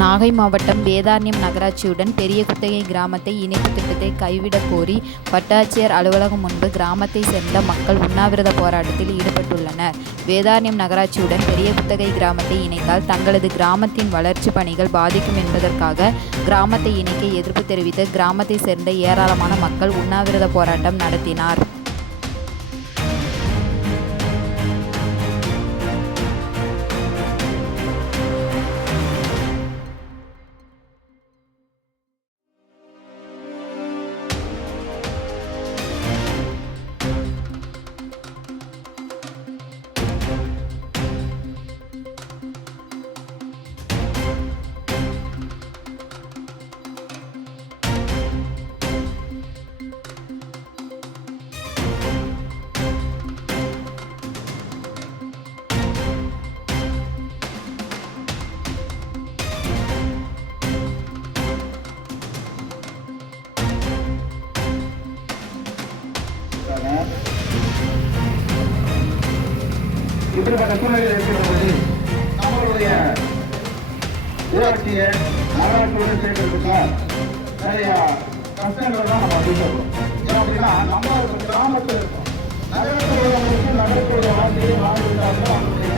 நாகை மாவட்டம் வேதாரண்யம் நகராட்சியுடன் பெரிய குத்தகை கிராமத்தை இணைப்பு திட்டத்தை கைவிடக் கோரி வட்டாட்சியர் அலுவலகம் முன்பு கிராமத்தை சேர்ந்த மக்கள் உண்ணாவிரத போராட்டத்தில் ஈடுபட்டுள்ளனர். வேதாரண்யம் நகராட்சியுடன் பெரிய குத்தகை கிராமத்தை இணைத்தால் தங்களது கிராமத்தின் வளர்ச்சி பணிகள் பாதிக்கும் என்பதற்காக கிராமத்தை இணைக்க எதிர்ப்பு தெரிவித்து கிராமத்தை சேர்ந்த ஏராளமான மக்கள் உண்ணாவிரத போராட்டம் நடத்தினார். இப்படிப்பட்ட சூழ்நிலையில் இருக்கிற போது நம்மளுடைய ஊராட்சியை நகராட்சியுடன் சேர்க்கிறதுக்கு நிறைய கஷ்டங்கள் தான் நம்ம பேசுறோம். ஏன் அப்படின்னா நம்ம ஒரு கிராமத்தில் இருக்கோம். நகரத்தில் உள்ளவங்களுக்கு நகரத்தோட வாழ்க்கையை வாழ்ந்துட்டாலும் அவங்களுடைய